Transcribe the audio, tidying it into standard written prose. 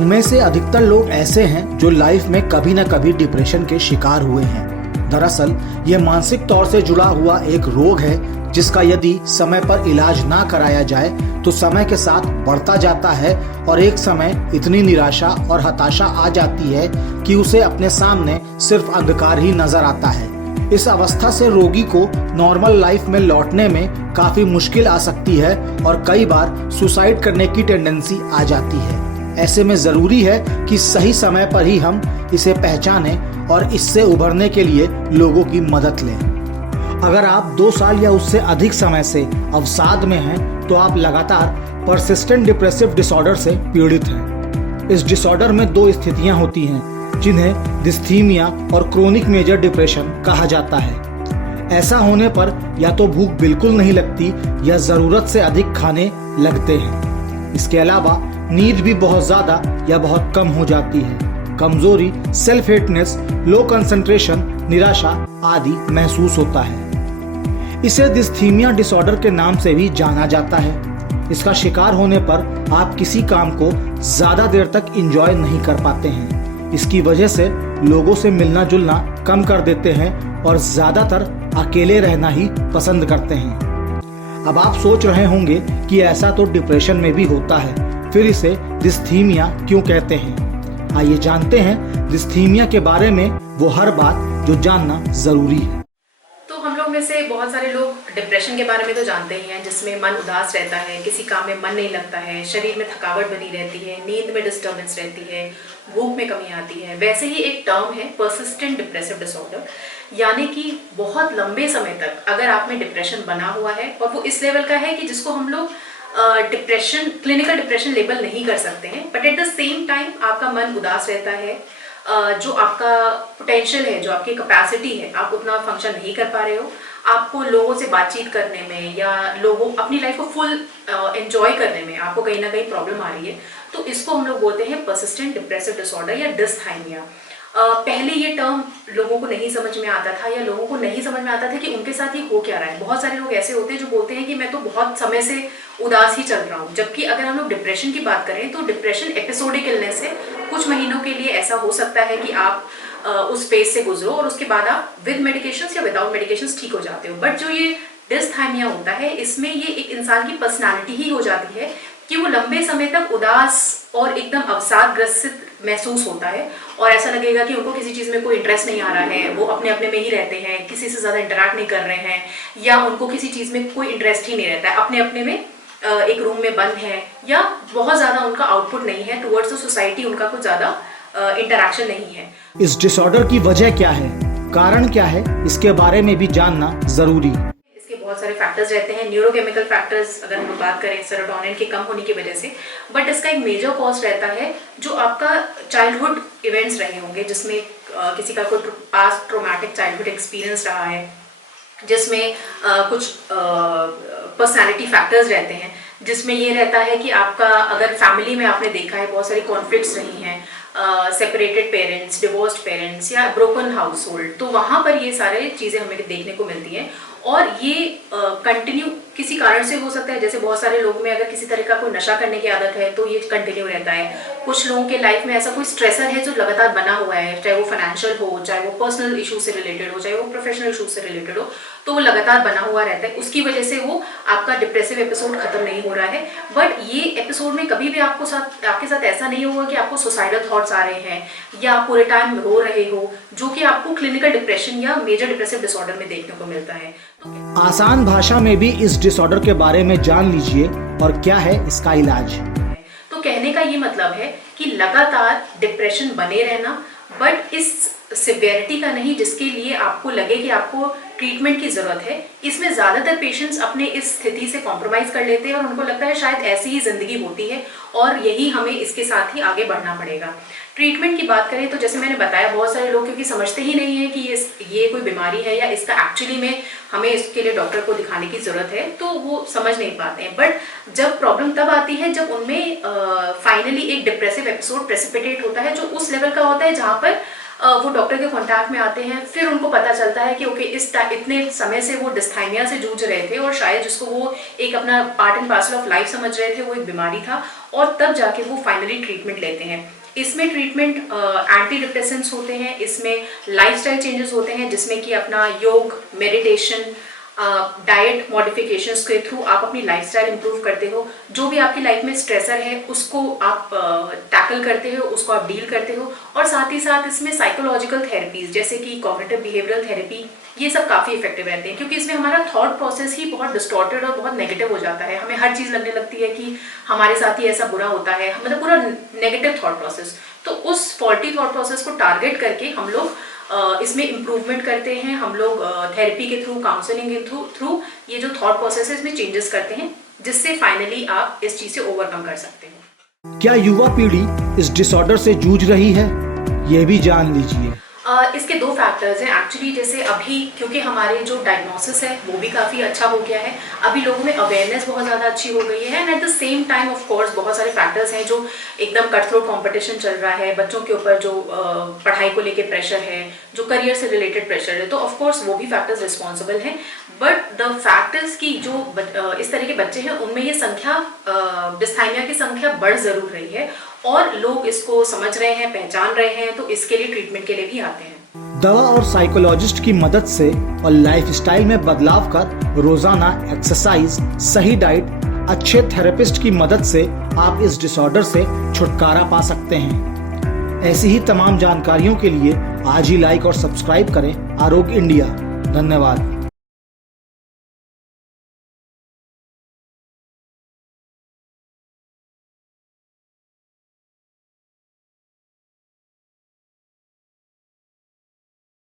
हम में से अधिकतर लोग ऐसे हैं जो लाइफ में कभी न कभी डिप्रेशन के शिकार हुए हैं। दरअसल ये मानसिक तौर से जुड़ा हुआ एक रोग है जिसका यदि समय पर इलाज ना कराया जाए तो समय के साथ बढ़ता जाता है और एक समय इतनी निराशा और हताशा आ जाती है कि उसे अपने सामने सिर्फ अंधकार ही नजर आता है। इस अवस्था से रोगी को नॉर्मल लाइफ में लौटने में काफी मुश्किल आ सकती है और कई बार सुसाइड करने की टेंडेंसी आ जाती है। ऐसे में जरूरी है कि सही समय पर ही हम इसे पहचानें और इससे उभरने के लिए लोगों की मदद लें। अगर आप 2 साल या उससे अधिक समय से अवसाद में हैं तो आप लगातार परसिस्टेंट डिप्रेसिव डिसऑर्डर से पीड़ित हैं। इस डिसऑर्डर में 2 स्थितियां होती हैं जिन्हें डिस्थीमिया और क्रोनिक मेजर डिप्रेशन कहा जाता है। ऐसा होने पर या तो भूख बिल्कुल नहीं लगती या जरूरत से अधिक खाने लगते हैं। इसके अलावा नींद भी बहुत ज्यादा या बहुत कम हो जाती है। कमजोरी, सेल्फ हेटनेस, लो कंसंट्रेशन, निराशा आदि महसूस होता है। इसे डिस्थीमिया डिसऑर्डर के नाम से भी जाना जाता है। इसका शिकार होने पर आप किसी काम को ज्यादा देर तक एंजॉय नहीं कर पाते हैं। इसकी वजह से लोगों से मिलना जुलना कम कर देते हैं और ज्यादातर अकेले रहना ही पसंद करते हैं। अब आप सोच रहे होंगे कि ऐसा तो डिप्रेशन में भी होता है, फिर इसे डिस्थीमिया क्यों कहते हैं? आइए जानते हैं डिस्थीमिया के बारे में वो हर बात जो जानना जरूरी है। तो हम लोग में से बहुत सारे लोग डिप्रेशन के बारे में तो जानते ही हैं, जिसमें मन उदास रहता है, किसी काम में मन नहीं लगता है, शरीर में थकावट बनी रहती है, नींद में डिस्टर्बेंस रहती है, भूख में कमी आती है। वैसे ही एक टर्म है परसिस्टेंट डिप्रेसिव डिसऑर्डर, यानी कि बहुत लंबे समय तक अगर आप में डिप्रेशन बना हुआ है और वो इस लेवल का है कि जिसको हम लोग डिप्रेशन, क्लिनिकल डिप्रेशन लेबल नहीं कर सकते हैं, but at the same time आपका मन उदास रहता है, जो आपका पोटेंशियल है, जो आपकी कैपेसिटी है, आप उतना फंक्शन नहीं कर पा रहे हो, आपको लोगों से बातचीत करने में या लोगों अपनी लाइफ को फुल एंजॉय करने में आपको कहीं ना कहीं प्रॉब्लम आ रही है, तो इसको हम लोग बोलते हैं परसिस्टेंट डिप्रेसिव डिसऑर्डर या डिस्थाइमिया। पहले ये टर्म लोगों को नहीं समझ में आता था या लोगों को नहीं समझ में आता था कि उनके साथ ही हो क्या रहा है। बहुत सारे लोग ऐसे होते हैं जो बोलते हैं कि मैं तो बहुत समय से उदास ही चल रहा हूँ, जबकि अगर हम लोग डिप्रेशन की बात करें तो डिप्रेशन एपिसोडिक इलनेस है। कुछ महीनों के लिए ऐसा हो सकता है कि आप उस फेज से गुजरो और उसके बाद आप विद मेडिकेशंस या विदाउट मेडिकेशंस ठीक हो जाते हो। बट जो ये डिस्थाइमिया होता है, इसमें ये एक इंसान की पर्सनालिटी ही हो जाती है कि वो लंबे समय तक उदास और एकदम अवसादग्रसित महसूस होता है और ऐसा लगेगा कि उनको किसी चीज़ में कोई इंटरेस्ट नहीं आ रहा है, वो अपने अपने में ही रहते हैं, किसी से ज़्यादा इंटरेक्ट नहीं कर रहे हैं या उनको किसी चीज़ में कोई इंटरेस्ट ही नहीं रहता है, अपने अपने में एक रूम में बंद है या बहुत ज़्यादा उनका आउटपुट नहीं है टुवर्ड्स द सोसाइटी, उनका कुछ ज़्यादा इंटरेक्शन नहीं है। इस डिसऑर्डर की वजह क्या है, कारण क्या है, इसके बारे में भी जानना जरूरी है। बहुत सारे फैक्टर्स रहते हैं, न्यूरोकेमिकल फैक्टर्स अगर हम बात करें सेरोटोनिन के कम होने की वजह से, बट इसका एक मेजर कॉज रहता है जो आपका चाइल्डहुड इवेंट्स रहे होंगे, जिसमें किसी का कोई पास्ट ट्रॉमेटिक चाइल्डहुड एक्सपीरियंस रहा है, जिसमें कुछ पर्सनालिटी फैक्टर्स रहते हैं, जिसमें ये रहता है कि आपका अगर फैमिली में आपने देखा है बहुत सारी कॉन्फ्लिक्ट्स रही हैं, सेपरेटेड पेरेंट्स, डिवोर्स्ड पेरेंट्स या ब्रोकन हाउस होल्ड, तो वहाँ पर ये सारे चीज़ें हमें देखने को मिलती हैं और ये कंटिन्यू किसी कारण से हो सकता है। जैसे बहुत सारे लोग में अगर किसी तरह का कोई नशा करने की आदत है तो ये कंटिन्यू रहता है। कुछ लोगों के लाइफ में ऐसा कोई स्ट्रेसर है जो लगातार बना हुआ है, चाहे वो फाइनेंशियल हो, चाहे वो पर्सनल इशू से रिलेटेड हो, चाहे वो प्रोफेशनल इशू से रिलेटेड हो, तो वो लगातार बना हुआ रहता है। उसकी वजह से वो आपका डिप्रेसिव एपिसोड खत्म नहीं हो रहा है। बट ये एपिसोड में कभी भी आपके साथ ऐसा नहीं होगा कि आपको सुसाइडल थॉट्स आ रहे हैं या आप पूरे टाइम रो रहे हो, जो कि आपको क्लिनिकल डिप्रेशन या मेजर डिप्रेसिव डिसऑर्डर में देखने को मिलता है। आसान भाषा में भी इस डिसऑर्डर के बारे में जान लीजिए और क्या है इसका इलाज। तो कहने का ये मतलब है कि लगातार डिप्रेशन बने रहना, बट इस सिवियरिटी का नहीं जिसके लिए आपको लगे कि आपको ट्रीटमेंट की जरूरत है। इसमें ज्यादातर पेशेंट्स अपने इस स्थिति से कॉम्प्रोमाइज कर लेते हैं और उनको लगता है शायद ऐसी ही जिंदगी होती है और यही हमें इसके साथ ही आगे बढ़ना पड़ेगा। ट्रीटमेंट की बात करें तो जैसे मैंने बताया, बहुत सारे लोग क्योंकि समझते ही नहीं है कि ये कोई बीमारी है या इसका एक्चुअली में हमें इसके लिए डॉक्टर को दिखाने की जरूरत है, तो वो समझ नहीं पाते हैं। बट जब प्रॉब्लम तब आती है जब उनमें फाइनली एक डिप्रेसिव एपिसोड प्रेसिपिटेट होता है, जो उस लेवल का होता है जहाँ पर वो डॉक्टर के कांटेक्ट में आते हैं। फिर उनको पता चलता है कि ओके इतने समय से वो डिस्थाइमिया से जूझ रहे थे और शायद जिसको वो एक अपना part and parcel of life समझ रहे थे वो एक बीमारी था, और तब जाके वो फाइनली ट्रीटमेंट लेते हैं। इसमें ट्रीटमेंट एंटी डिप्रेसेंट्स होते हैं, इसमें लाइफस्टाइल चेंजेस होते हैं जिसमें कि अपना योग, मेडिटेशन, डाइट मॉडिफिकेशंस के थ्रू आप अपनी लाइफस्टाइल इंप्रूव करते हो। जो भी आपकी लाइफ में स्ट्रेसर है उसको आप टैकल करते हो, उसको आप डील करते हो। और साथ ही साथ इसमें साइकोलॉजिकल थेरेपीज जैसे कि कॉग्निटिव बिहेवियरल थेरेपी, ये सब काफ़ी इफेक्टिव रहते हैं, क्योंकि इसमें हमारा थॉट प्रोसेस ही बहुत डिस्टॉर्टेड और बहुत नेगेटिव हो जाता है। हमें हर चीज़ लगने लगती है कि हमारे साथ ही ऐसा बुरा होता है, मतलब पूरा नेगेटिव थॉट प्रोसेस। तो उस फॉल्टी थॉट प्रोसेस को टारगेट करके हम लोग इसमें इम्प्रूवमेंट करते हैं। हम लोग थेरेपी के थ्रू, काउंसलिंग के थ्रू ये जो थॉट प्रोसेस है इसमें चेंजेस करते हैं, जिससे फाइनली आप इस चीज़ से ओवरकम कर सकते हो। क्या युवा पीढ़ी इस डिसऑर्डर से जूझ रही है? ये भी जान लीजिए। इसके दो फैक्टर्स हैं एक्चुअली। जैसे अभी क्योंकि हमारे जो डायग्नोसिस है वो भी काफ़ी अच्छा हो गया है, अभी लोगों में अवेयरनेस बहुत ज़्यादा अच्छी हो गई है, and at the same time of course बहुत सारे फैक्टर्स हैं जो एकदम कट थ्रोट कॉम्पिटिशन चल रहा है, बच्चों के ऊपर जो पढ़ाई को लेके प्रेशर है, जो करियर से रिलेटेड प्रेशर है, तो ऑफ कोर्स वो भी फैक्टर्स रिस्पॉन्सिबल हैं। बट द फैक्टर्स की जो इस तरह के बच्चे हैं उनमें ये संख्या, डिस्थाइमिया की संख्या बढ़ ज़रूर रही है, और लोग इसको समझ रहे हैं, पहचान रहे हैं, तो इसके लिए ट्रीटमेंट के लिए भी आते हैं। दवा और साइकोलॉजिस्ट की मदद से और लाइफस्टाइल में बदलाव कर रोजाना एक्सरसाइज, सही डाइट, अच्छे थेरेपिस्ट की मदद से आप इस डिसऑर्डर से छुटकारा पा सकते हैं। ऐसी ही तमाम जानकारियों के लिए आज ही लाइक और सब्सक्राइब करें आरोग्य इंडिया। धन्यवाद।